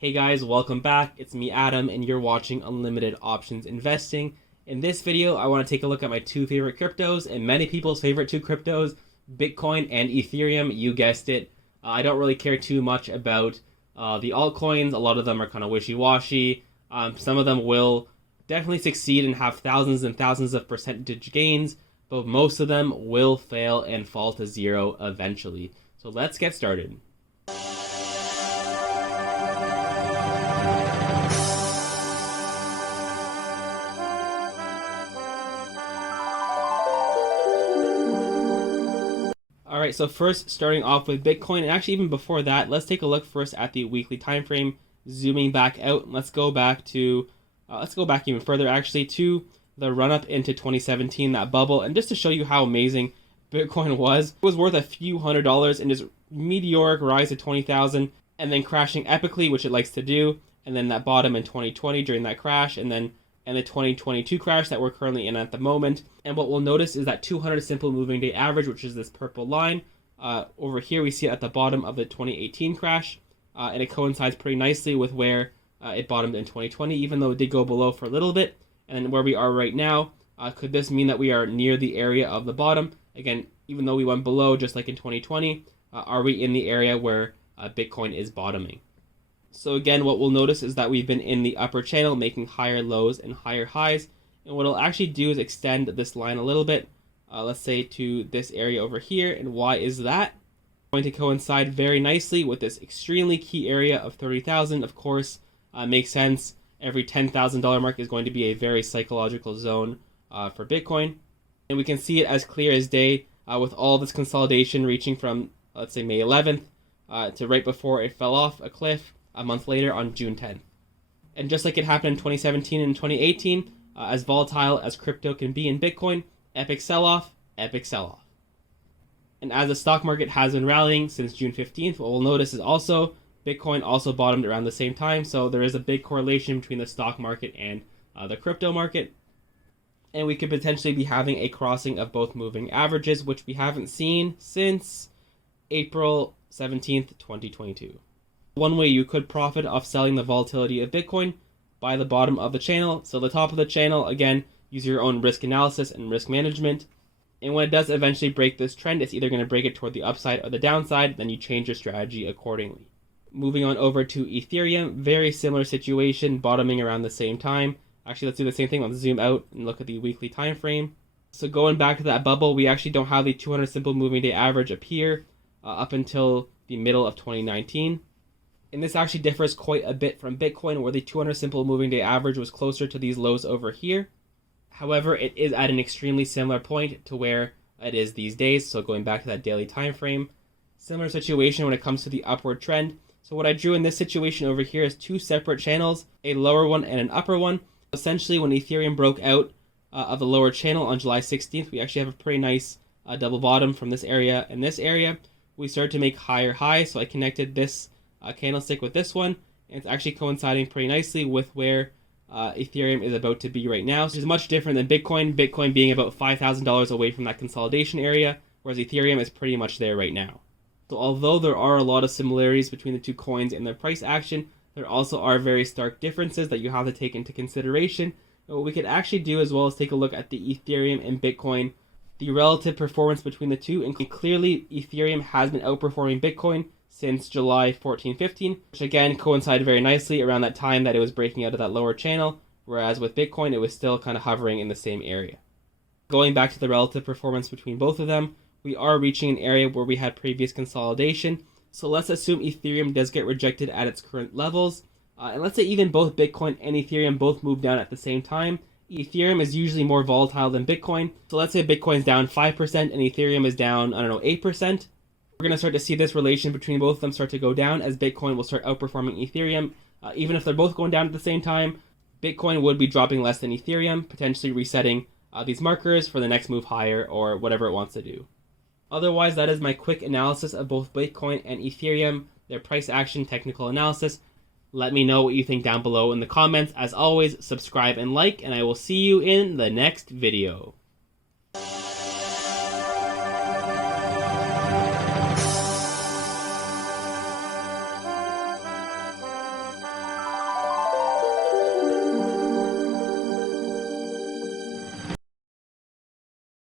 Hey guys, welcome back. It's me, Adam, and you're watching Unlimited Options Investing. In this video, I want to take a look at my two favorite cryptos and many people's favorite two cryptos, Bitcoin and Ethereum. You guessed it. I don't really care too much about the altcoins. A lot of them are kind of wishy-washy. Some of them will definitely succeed and have thousands and thousands of percentage gains, but most of them will fail and fall to zero eventually. So let's get started. Alright, so first starting off with Bitcoin, and actually even before that, let's take a look first at the weekly time frame, zooming back out. Let's go back even further actually to the run up into 2017, that bubble, and just to show you how amazing Bitcoin was. It was worth a few $100s and just meteoric rise to 20,000 and then crashing epically, which it likes to do, and then that bottom in 2020 during that crash, and the 2022 crash that we're currently in at the moment. And what we'll notice is that 200 simple moving day average, which is this purple line, over here we see it at the bottom of the 2018 crash, and it coincides pretty nicely with where it bottomed in 2020, even though it did go below for a little bit. And then where we are right now, could this mean that we are near the area of the bottom? Again, even though we went below just like in 2020, are we in the area where Bitcoin is bottoming? So again, what we'll notice is that we've been in the upper channel making higher lows and higher highs. And what it'll actually do is extend this line a little bit, let's say to this area over here. And why is that? Going to coincide very nicely with this extremely key area of 30,000. Of course, makes sense. Every $10,000 mark is going to be a very psychological zone for Bitcoin. And we can see it as clear as day with all this consolidation reaching from, let's say, May 11th to right before it fell off a cliff a month later on June 10th. And just like it happened in 2017 and 2018, as volatile as crypto can be in Bitcoin, epic sell-off, epic sell-off. And as the stock market has been rallying since June 15th, what we'll notice is also Bitcoin also bottomed around the same time, so there is a big correlation between the stock market and the crypto market. And we could potentially be having a crossing of both moving averages, which we haven't seen since April 17th, 2022. One way you could profit off selling the volatility of Bitcoin, by the bottom of the channel. So the top of the channel, again, use your own risk analysis and risk management. And when it does eventually break this trend, it's either going to break it toward the upside or the downside, then you change your strategy accordingly. Moving on over to Ethereum, very similar situation, bottoming around the same time. Actually, let's do the same thing. Let's zoom out and look at the weekly time frame. So going back to that bubble, we actually don't have the 200 simple moving day average appear up until the middle of 2019. And this actually differs quite a bit from Bitcoin, where the 200 simple moving day average was closer to these lows over here. However, it is at an extremely similar point to where it is these days. So going back to that daily time frame, similar situation when it comes to the upward trend. So what I drew in this situation over here is two separate channels, a lower one and an upper one. Essentially, when Ethereum broke out of the lower channel on July 16th, we actually have a pretty nice double bottom from this area and this area. We started to make higher highs, so I connected this candlestick with this one, and it's actually coinciding pretty nicely with where Ethereum is about to be right now, which is much different than Bitcoin being about $5,000 away from that consolidation area, whereas Ethereum is pretty much there right now. So although there are a lot of similarities between the two coins and their price action, there also are very stark differences that you have to take into consideration. And what we could actually do as well is take a look at the Ethereum and Bitcoin, the relative performance between the two, and clearly Ethereum has been outperforming Bitcoin since July 14-15, which again coincided very nicely around that time that it was breaking out of that lower channel, whereas with Bitcoin it was still kind of hovering in the same area. Going back to the relative performance between both of them, we are reaching an area where we had previous consolidation. So let's assume Ethereum does get rejected at its current levels, and let's say even both Bitcoin and Ethereum both move down at the same time. Ethereum is usually more volatile than Bitcoin, so let's say Bitcoin's down 5% and Ethereum is down, 8%. We're going to start to see this relation between both of them start to go down as Bitcoin will start outperforming Ethereum. Even if they're both going down at the same time, Bitcoin would be dropping less than Ethereum, potentially resetting these markers for the next move higher or whatever it wants to do. Otherwise, that is my quick analysis of both Bitcoin and Ethereum, their price action technical analysis. Let me know what you think down below in the comments. As always, subscribe and like, and I will see you in the next video.